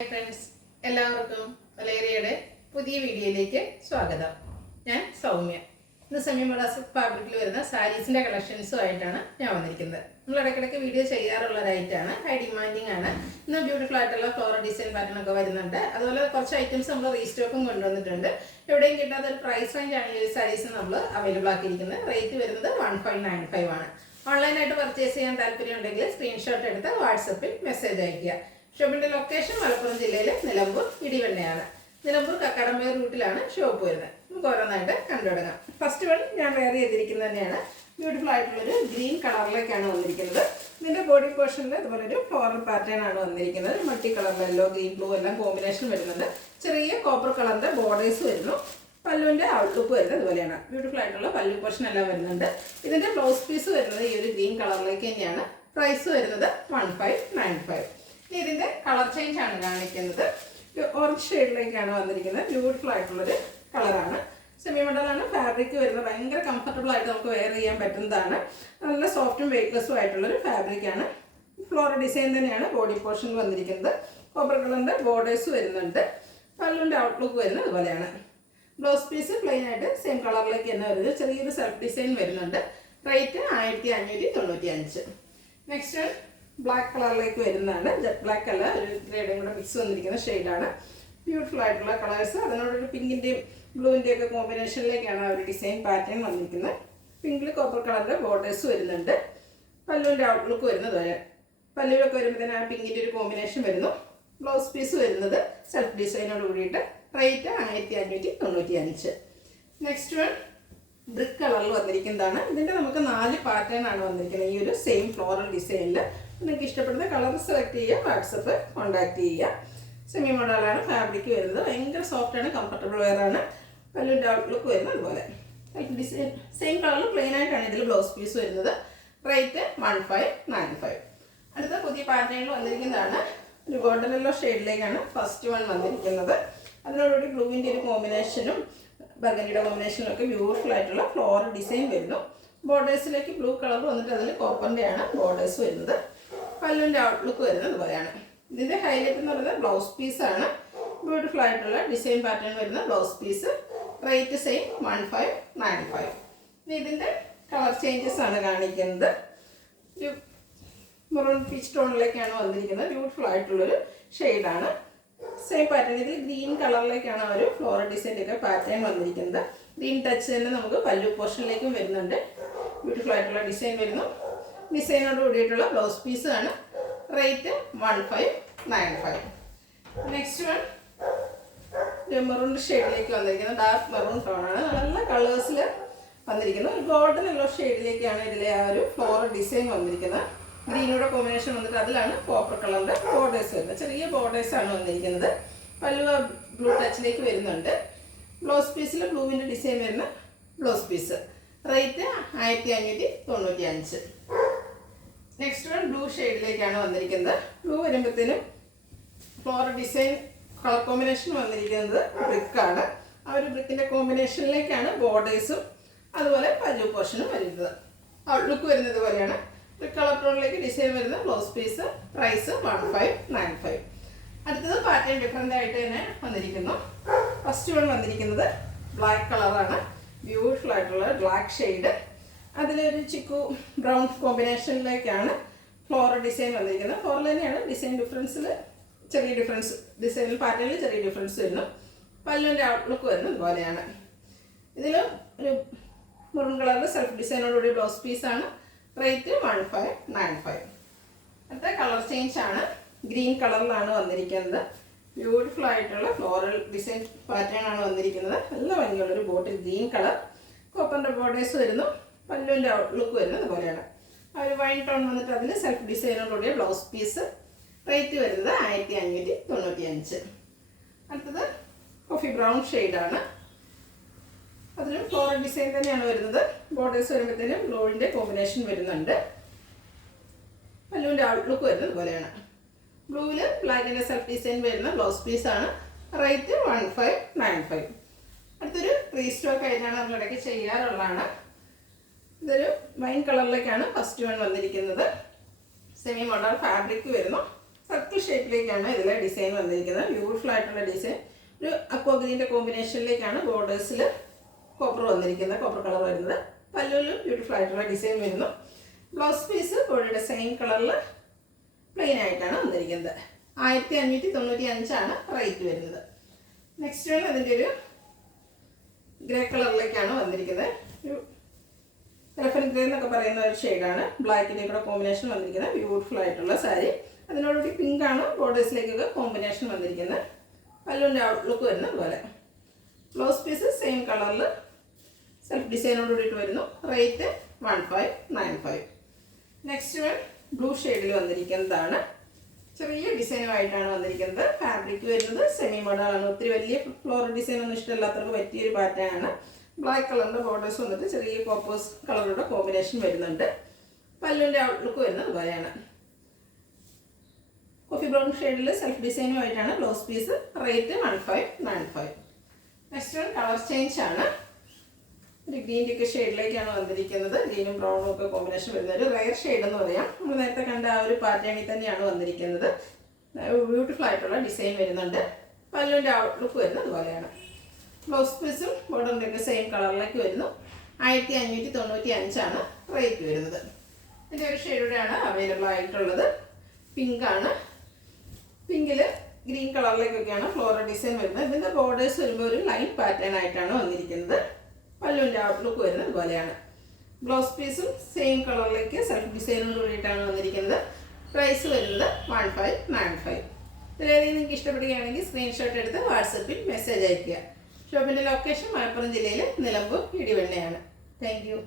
Hi friends, എല്ലാവർക്കും വലേറിയയുടെ പുതിയ വീഡിയോയിലേക്ക് സ്വാഗതം. ഞാൻ സൗമ്യ. ഇന്ന് സെമി മൊഡാസ് ഫാബ്രിക്കിൽ വരുന്ന സാരീസിൻ്റെ കളക്ഷൻസുമായിട്ടാണ് ഞാൻ വന്നിരിക്കുന്നത്. നമ്മൾ ഇടയ്ക്കിടയ്ക്ക് വീഡിയോ ചെയ്യാറുള്ള ഒരു ഐറ്റമാണ്, ഹൈ ഡിമാൻഡിങ് ആണ്. ഇന്ന് ബ്യൂട്ടിഫുൾ ആയിട്ടുള്ള ഫ്ലോറൽ ഡിസൈൻ പാറ്റേൺ ഒക്കെ വരുന്നുണ്ട്. അതുപോലെ കുറച്ച് ഐറ്റംസ് നമ്മൾ റീസ്റ്റോക്കും കൊണ്ടുവന്നിട്ടുണ്ട്. എവിടെയും കിട്ടാത്ത ഒരു പ്രൈസ് റേഞ്ചാണ് ഈ സാരീസ് നമ്മൾ അവൈലബിൾ ആക്കിയിരിക്കുന്നത്. റേറ്റ് വരുന്നത് 1595 ആണ്. ഓൺലൈനായിട്ട് പർച്ചേസ് ചെയ്യാൻ താല്പര്യം ഉണ്ടെങ്കിൽ സ്ക്രീൻഷോട്ട് എടുത്ത് വാട്സപ്പിൽ മെസ്സേജ് അയയ്ക്കുക. ഷോപ്പിന്റെ ലൊക്കേഷൻ മലപ്പുറം ജില്ലയിലെ നിലമ്പൂർ ഇടിവണ്ണയാണ്. നിലമ്പൂർ കക്കാടംപൊയിൽ റൂട്ടിലാണ് ഷോപ്പ് വരുന്നത്. നമുക്ക് ഓരോന്നായിട്ട് കണ്ടുപിടുങ്ങാം. ഫസ്റ്റ് വൺ ഞാൻ വെയർ ചെയ്തിരിക്കുന്നത് തന്നെയാണ്. ബ്യൂട്ടിഫുൾ ആയിട്ടുള്ളൊരു ഗ്രീൻ കളറിലേക്കാണ് വന്നിരിക്കുന്നത്. ഇതിന്റെ ബോഡി പോർഷനിൽ ഇതുപോലെ ഒരു ഫ്ലോറൽ പാറ്റേൺ ആണ് വന്നിരിക്കുന്നത്. മൾട്ടി കളറിൽ യെല്ലോ, ഗ്രീൻ, ബ്ലൂ എല്ലാം കോമ്പിനേഷൻ വരുന്നുണ്ട്. ചെറിയ കോപ്പർ കളറിന്റെ ബോർഡേഴ്സ് വരുന്നു. പല്ലുവിന്റെ ഔട്ട്ലുക്ക് വരുന്നത് ഇതുപോലെയാണ്. ബ്യൂട്ടിഫുൾ ആയിട്ടുള്ള പല്ലു പോർഷൻ എല്ലാം വരുന്നുണ്ട്. ഇതിന്റെ ബ്ലൗസ് പീസ് വരുന്നത് ഈ ഒരു ഗ്രീൻ കളറിലേക്ക് തന്നെയാണ്. പ്രൈസ് വരുന്നത് 1595. ഇതിന്റെ കളർ ചേഞ്ച് ആണ് കാണിക്കുന്നത്. ഓറഞ്ച് ഷെയ്ഡിലേക്കാണ് വന്നിരിക്കുന്നത്. ബ്യൂട്ടിഫുൾ ആയിട്ടുള്ളൊരു കളറാണ്. സെമി മോഡലാണ് ഫാബ്രിക് വരുന്നത്. ഭയങ്കര കംഫർട്ടബിൾ ആയിട്ട് നമുക്ക് വെയർ ചെയ്യാൻ പറ്റുന്നതാണ്. നല്ല സോഫ്റ്റും വെയ്റ്റ്ലെസ്സും ആയിട്ടുള്ളൊരു ഫാബ്രിക്കാണ്. ഫ്ലോറൽ ഡിസൈൻ തന്നെയാണ് ബോഡി പോർഷനിൽ വന്നിരിക്കുന്നത്. കോപ്പർ കളറിന്റെ ബോർഡേഴ്സ് വരുന്നുണ്ട്. പല്ലുവിന്റെ ഔട്ട്ലുക്ക് വരുന്നത് ഇതുപോലെയാണ്. ബ്ലൗസ് പീസ് പ്ലെയിൻ ആയിട്ട് സെയിം കളറിലേക്ക് തന്നെ വരുന്നത്. ചെറിയൊരു സെൽഫ് ഡിസൈൻ വരുന്നുണ്ട്. റേറ്റ് 1595. നെക്സ്റ്റ് ബ്ലാക്ക് കളറിലേക്ക് വരുന്നതാണ്. ജെറ്റ് ബ്ലാക്ക് അല്ല, ഒരു ഗ്രേഡും കൂടെ മിക്സ് വന്നിരിക്കുന്ന ഷെയ്ഡാണ്. ബ്യൂട്ടിഫുൾ ആയിട്ടുള്ള കളേഴ്സ്. അതിനോടൊരു പിങ്കിൻ്റെയും ബ്ലൂവിൻ്റെയും ഒക്കെ കോമ്പിനേഷനിലേക്കാണ് ആ ഒരു ഡിസൈൻ പാറ്റേൺ വന്നിരിക്കുന്നത്. പിങ്കിൽ കോപ്പർ കളറിൻ്റെ ബോർഡേഴ്സ് വരുന്നുണ്ട്. പല്ലുവിൻ്റെ ഔട്ട്ലുക്ക് വരുന്നത് വരെ പല്ലുവിലൊക്കെ വരുമ്പോൾ ആ പിങ്കിൻ്റെ ഒരു കോമ്പിനേഷൻ വരുന്നു. ബ്ലൗസ് പീസ് വരുന്നത് സെൽഫ് ഡിസൈനോട് കൂടിയിട്ട്. റേറ്റ് 1595. നെക്സ്റ്റ് വൺ ബ്രിക്ക് കളറിൽ വന്നിരിക്കുന്നതാണ്. ഇതിൻ്റെ നമുക്ക് 4 പാറ്റേൺ ആണ് വന്നിരിക്കുന്നത്. ഈ ഒരു സെയിം ഫ്ലോറൽ ഡിസൈനിൽ നിങ്ങൾക്ക് ഇഷ്ടപ്പെടുന്ന കളർ സെലക്ട് ചെയ്യുക, വാട്സപ്പ് കോൺടാക്ട് ചെയ്യുക. സെമി മോഡലാണ് ഫാബ്രിക് വരുന്നത്. ഭയങ്കര സോഫ്റ്റാണ്, കംഫർട്ടബിൾ വെയർ ആണ്. പല്ലുവിൻ്റെ ഔട്ട്ലുക്ക് വരുന്നത് അതുപോലെ ഡിസൈൻ സെയിം കളറിൽ പ്ലെയിൻ ആയിട്ടാണ് ഇതിൽ ബ്ലൗസ് പീസ് വരുന്നത്. റേറ്റ് 1595. അടുത്ത പുതിയ പാറ്റേണിൽ വന്നിരിക്കുന്നതാണ്. ഒരു ഗോൾഡൻ യെല്ലോ ഷെയ്ഡിലേക്കാണ് ഫസ്റ്റ് വൺ വന്നിരിക്കുന്നത്. അതിനോടുകൂടി ബ്ലൂവിൻ്റെ ഒരു കോമ്പിനേഷനും ബർഗണ്ടിയുടെ കോമ്പിനേഷനും ഒക്കെ ബ്യൂട്ടിഫുൾ ആയിട്ടുള്ള ഫ്ലോറൽ ഡിസൈൻ വരുന്നു. ബോർഡേഴ്സിലേക്ക് ബ്ലൂ കളർ വന്നിട്ട് അതിൽ കോപ്പറിൻ്റെയാണ് ബോർഡേഴ്സ് വരുന്നത്. പല്ലുവിൻ്റെ ഔട്ട്ലുക്ക് വരുന്നത് ഇതുപോലെയാണ്. ഇതിൻ്റെ ഹൈലൈറ്റ് എന്ന് പറയുന്നത് ബ്ലൗസ് പീസാണ്. ബ്യൂട്ടിഫുൾ ആയിട്ടുള്ള ഡിസൈൻ പാറ്റേൺ വരുന്ന ബ്ലൗസ് പീസ്. Rate same 1595. ഇതിൻ്റെ കളർ ചേഞ്ചസ് ആണ് കാണിക്കുന്നത്. ഒരു മെറൂൺ പീച്ച് ടോണിലേക്കാണ് വന്നിരിക്കുന്നത്. ബ്യൂട്ടിഫുൾ ആയിട്ടുള്ളൊരു ഷെയ്ഡാണ്. Same pattern. ഇതിൽ ഗ്രീൻ കളറിലേക്കാണ് ഒരു ഫ്ലോറൽ ഡിസൈൻ്റെ ഒക്കെ പാറ്റേൺ വന്നിരിക്കുന്നത്. ഗ്രീൻ ടച്ച് തന്നെ നമുക്ക് പല്ലു പോർഷനിലേക്കും വരുന്നുണ്ട്. ബ്യൂട്ടിഫുൾ ആയിട്ടുള്ള ഡിസൈൻ വരുന്നു. ഡിസൈനോട് കൂടിയിട്ടുള്ള ബ്ലൗസ് പീസ് ആണ്. റേറ്റ് 1595. നെക്സ്റ്റ് വൺ മെറൂൺ ഷെയ്ഡിലേക്ക് വന്നിരിക്കുന്നത്. ഡാർക്ക് മെറൂൺ ടോണാണ്. നല്ല കളേഴ്സിൽ വന്നിരിക്കുന്നത്. ഒരു ഗോൾഡൻ യെല്ലോ ഷെയ്ഡിലേക്കാണ് ഇതിലെ ആ ഒരു ഫ്ലോറൽ ഡിസൈൻ വന്നിരിക്കുന്നത്. ഗ്രീനൂടെ കോമ്പിനേഷൻ വന്നിട്ട് അതിലാണ് കോപ്പർ കളറിൻ്റെ ബോർഡേഴ്സ് വരുന്നത്. ചെറിയ ബോർഡേഴ്സാണ് വന്നിരിക്കുന്നത്. പല്ലു ബ്ലൂ ടച്ചിലേക്ക് വരുന്നുണ്ട്. ബ്ലൗസ് പീസിൽ ബ്ലൂവിൻ്റെ ഡിസൈൻ വരുന്ന blouse piece. Rate 1595. Next one blue ഷെയ്ഡിലേക്കാണ് വന്നിരിക്കുന്നത്. ബ്ലൂ വരുമ്പോഴത്തേനും ഫ്ലോറൽ ഡിസൈൻ കളർ കോമ്പിനേഷൻ വന്നിരിക്കുന്നത് ബ്രിക്കാണ്. ആ ഒരു ബ്രിക്കിൻ്റെ കോമ്പിനേഷനിലേക്കാണ് ബോർഡേഴ്സും അതുപോലെ പല്ലു പോർഷനും വരുന്നത്. ഔട്ട്ലുക്ക് വരുന്നത് പോലെയാണ്. ബ്രിക്ക് കളർ ടോണിലേക്ക് ഡിസൈൻ വരുന്ന ബ്ലൗസ് പീസ്. പ്രൈസ് 1595. അടുത്തത് പാറ്റേൺ ഡിഫറെൻ്റ് ആയിട്ട് തന്നെ വന്നിരിക്കുന്നു. ഫസ്റ്റ് വൺ വന്നിരിക്കുന്നത് ബ്ലാക്ക് കളറാണ്. ബ്യൂട്ടിഫുൾ ആയിട്ടുള്ള ബ്ലാക്ക് ഷെയ്ഡ്. അതിലൊരു ചിക്കു ബ്രൗൺ കോമ്പിനേഷനിലേക്കാണ് ഫ്ലോറൽ ഡിസൈൻ വന്നിരിക്കുന്നത്. ഫ്ലോറൽ തന്നെയാണ്. ഡിസൈൻ ഡിഫറൻസിൽ ചെറിയ ഡിഫറൻസ്, ഡിസൈനിൽ പാറ്റേണിൽ ചെറിയ ഡിഫറൻസ് വരുന്നു. പല്ലുവിൻ്റെ ഔട്ട്ലുക്ക് വരുന്നത് ഇതുപോലെയാണ്. ഇതിൽ ഒരു മെറൂൺ കളറിൽ സെൽഫ് ഡിസൈനോടുകൂടി ബ്ലൗസ് പീസാണ്. റേറ്റ് 1595. അടുത്ത കളർ ചേഞ്ച് ആണ്. ഗ്രീൻ കളറിലാണ് വന്നിരിക്കുന്നത്. ബ്യൂട്ടിഫുൾ ആയിട്ടുള്ള ഫ്ലോറൽ ഡിസൈൻ പാറ്റേൺ ആണ് വന്നിരിക്കുന്നത്. നല്ല ഭംഗിയുള്ളൊരു ബോട്ടിൽ ഗ്രീൻ കളർ. കോപ്പറിൻ്റെ ബോർഡേഴ്സ് വരുന്നു. പല്ലുവിൻ്റെ ഔട്ട്ലുക്ക് വരുന്നത് ഇതുപോലെയാണ്. ആ ഒരു വൈൻ ടോൺ വന്നിട്ട് അതിൽ സെൽഫ് ഡിസൈനോടുകൂടിയ ബ്ലൗസ് പീസ്. റേറ്റ് വരുന്നത് 1595. അടുത്തത് കോഫി ബ്രൗൺ ഷെയ്ഡാണ്. അതിലും ഫ്ലോറൽ ഡിസൈൻ തന്നെയാണ് വരുന്നത്. ബോർഡേഴ്സ് വരുമ്പോഴത്തേനും ബ്ലൂവിൻ്റെ കോമ്പിനേഷൻ വരുന്നുണ്ട്. പല്ലുവിൻ്റെ ഔട്ട്ലുക്ക് വരുന്നത് ഇതുപോലെയാണ്. ബ്ലൂവിൽ ബ്ലാക്കിൻ്റെ സെൽഫ് ഡിസൈൻ വരുന്ന ബ്ലൗസ് പീസാണ്. റേറ്റ് 1595. അടുത്തൊരു റീസ്റ്റോക്ക് ആയിട്ടാണ് നമ്മൾ ഇടയ്ക്ക് ചെയ്യാറുള്ളതാണ്. ഇതൊരു വൈൻ കളറിലേക്കാണ് ഫസ്റ്റ് വൺ വന്നിരിക്കുന്നത്. സെമി മോഡൽ ഫാബ്രിക് വരുന്നു. സർക്കിൾ ഷേപ്പിലേക്കാണ് ഇതിലെ ഡിസൈൻ വന്നിരിക്കുന്നത്. ബ്യൂട്ടിഫുൾ ആയിട്ടുള്ള ഡിസൈൻ. ഒരു അക്വാ ഗ്രീൻ്റെ കോമ്പിനേഷനിലേക്കാണ് ബോർഡേഴ്സിൽ കോപ്പർ വന്നിരിക്കുന്നത്, കോപ്പർ കളർ വരുന്നത്. പല്ലുവിലും ബ്യൂട്ടിഫുൾ ആയിട്ടുള്ള ഡിസൈൻ വരുന്നു. ബ്ലൗസ് പീസ് ബോഡിയുടെ സെയിം കളറിൽ പ്ലെയിൻ ആയിട്ടാണ് വന്നിരിക്കുന്നത്. 1595 റേറ്റ് വരുന്നത്. നെക്സ്റ്റ് വൺ അതിൻ്റെ ഒരു ഗ്രേ കളറിലേക്കാണ് വന്നിരിക്കുന്നത്. ഒരു എലഫന്റ് ഗ്രേ എന്നൊക്കെ പറയുന്ന ഒരു ഷെയ്ഡാണ്. ബ്ലാക്കിൻ്റെ കൂടെ കോമ്പിനേഷൻ വന്നിരിക്കുന്നത്. ബ്യൂട്ടിഫുൾ ആയിട്ടുള്ള സാരി. അതിനോടുകൂടി പിങ്കാണ് ബോർഡേഴ്സിലേക്കൊക്കെ കോമ്പിനേഷൻ വന്നിരിക്കുന്നത്. പല്ലുവിൻ്റെ ഔട്ട്ലുക്ക് വരുന്നത് പോലെ. ബ്ലൗസ് പീസ് സെയിം കളറിൽ സെൽഫ് ഡിസൈനോട് കൂടിയിട്ട് വരുന്നു. റേറ്റ് 1595. നെക്സ്റ്റ് വൺ ബ്ലൂ ഷെയ്ഡിൽ വന്നിരിക്കുന്നതാണ്. ചെറിയ ഡിസൈനുമായിട്ടാണ് വന്നിരിക്കുന്നത്. ഫാബ്രിക് വരുന്നത് സെമി മോഡലാണ്. ഒത്തിരി വലിയ ഫ്ലോറൽ ഡിസൈൻ ഒന്നും ഇഷ്ടമില്ലാത്തവർക്ക് പറ്റിയൊരു പാറ്റേൺ ആണ്. ബ്ലാക്ക് കളറിൻ്റെ ബോർഡേഴ്സ് വന്നിട്ട് ചെറിയ കോപ്പേഴ്സ് കളറുടെ കോമ്പിനേഷൻ വരുന്നുണ്ട്. പല്ലുവിൻ്റെ ഔട്ട്ലുക്ക് വരുന്നത് പോലെയാണ്. കോഫി ബ്രൗൺ ഷെയ്ഡിൽ സെൽഫ് ഡിസൈനുമായിട്ടാണ് blouse piece. Rate 1595. Next one colour change ആണ്. ഒരു ഗ്രീൻ്റെ ഒക്കെ ഷെയ്ഡിലേക്കാണ് വന്നിരിക്കുന്നത്. ഗ്രീനും ബ്രൗണും ഒക്കെ കോമ്പിനേഷൻ വരുന്ന ഒരു റയർ ഷെയ്ഡ് എന്ന് പറയാം. നമ്മൾ നേരത്തെ കണ്ട ആ ഒരു പാറ്റേണിൽ തന്നെയാണ് വന്നിരിക്കുന്നത്. ബ്യൂട്ടിഫുൾ ആയിട്ടുള്ള ഡിസൈൻ വരുന്നുണ്ട്. പല്ലുവിൻ്റെ ഔട്ട്ലുക്ക് വരുന്നത് അതുപോലെയാണ്. ബ്ലൗസ് പീസും ബോർഡറിൻ്റെ ഒക്കെ സെയിം കളറിലേക്ക് വരുന്നു. 1595 റേറ്റ് വരുന്നത്. ഇതിൻ്റെ ഒരു ഷെയ്ഡാണ് അവൈലബിൾ ആയിട്ടുള്ളത്. പിങ്കാണ്. പിങ്കിൽ ഗ്രീൻ കളറിലേക്കൊക്കെയാണ് ഫ്ലോറൽ ഡിസൈൻ വരുന്നത്. ഇതിൻ്റെ ബോർഡേഴ്സ് വരുമ്പോൾ ഒരു ലൈൻ പാറ്റേൺ ആയിട്ടാണ് വന്നിരിക്കുന്നത്. പല്ലുവിൻ്റെ ഔട്ട്ലുക്ക് വരുന്നത് അതുപോലെയാണ്. ബ്ലൗസ് പീസും സെയിം കളറിലേക്ക് സെൽഫ് ഡിസൈനോട് കൂടിയിട്ടാണ് വന്നിരിക്കുന്നത്. പ്രൈസ് വരുന്നത് 1595. ഇതിലേതെങ്കിലും നിങ്ങൾക്ക് ഇഷ്ടപ്പെടുകയാണെങ്കിൽ സ്ക്രീൻഷോട്ട് എടുത്ത് വാട്സപ്പിൽ മെസ്സേജ് അയയ്ക്കുക. ഷോപ്പിൻ്റെ ലൊക്കേഷൻ മലപ്പുറം ജില്ലയിൽ നിലമ്പൂർ ഇടിവണ്ണയാണ്. Thank you.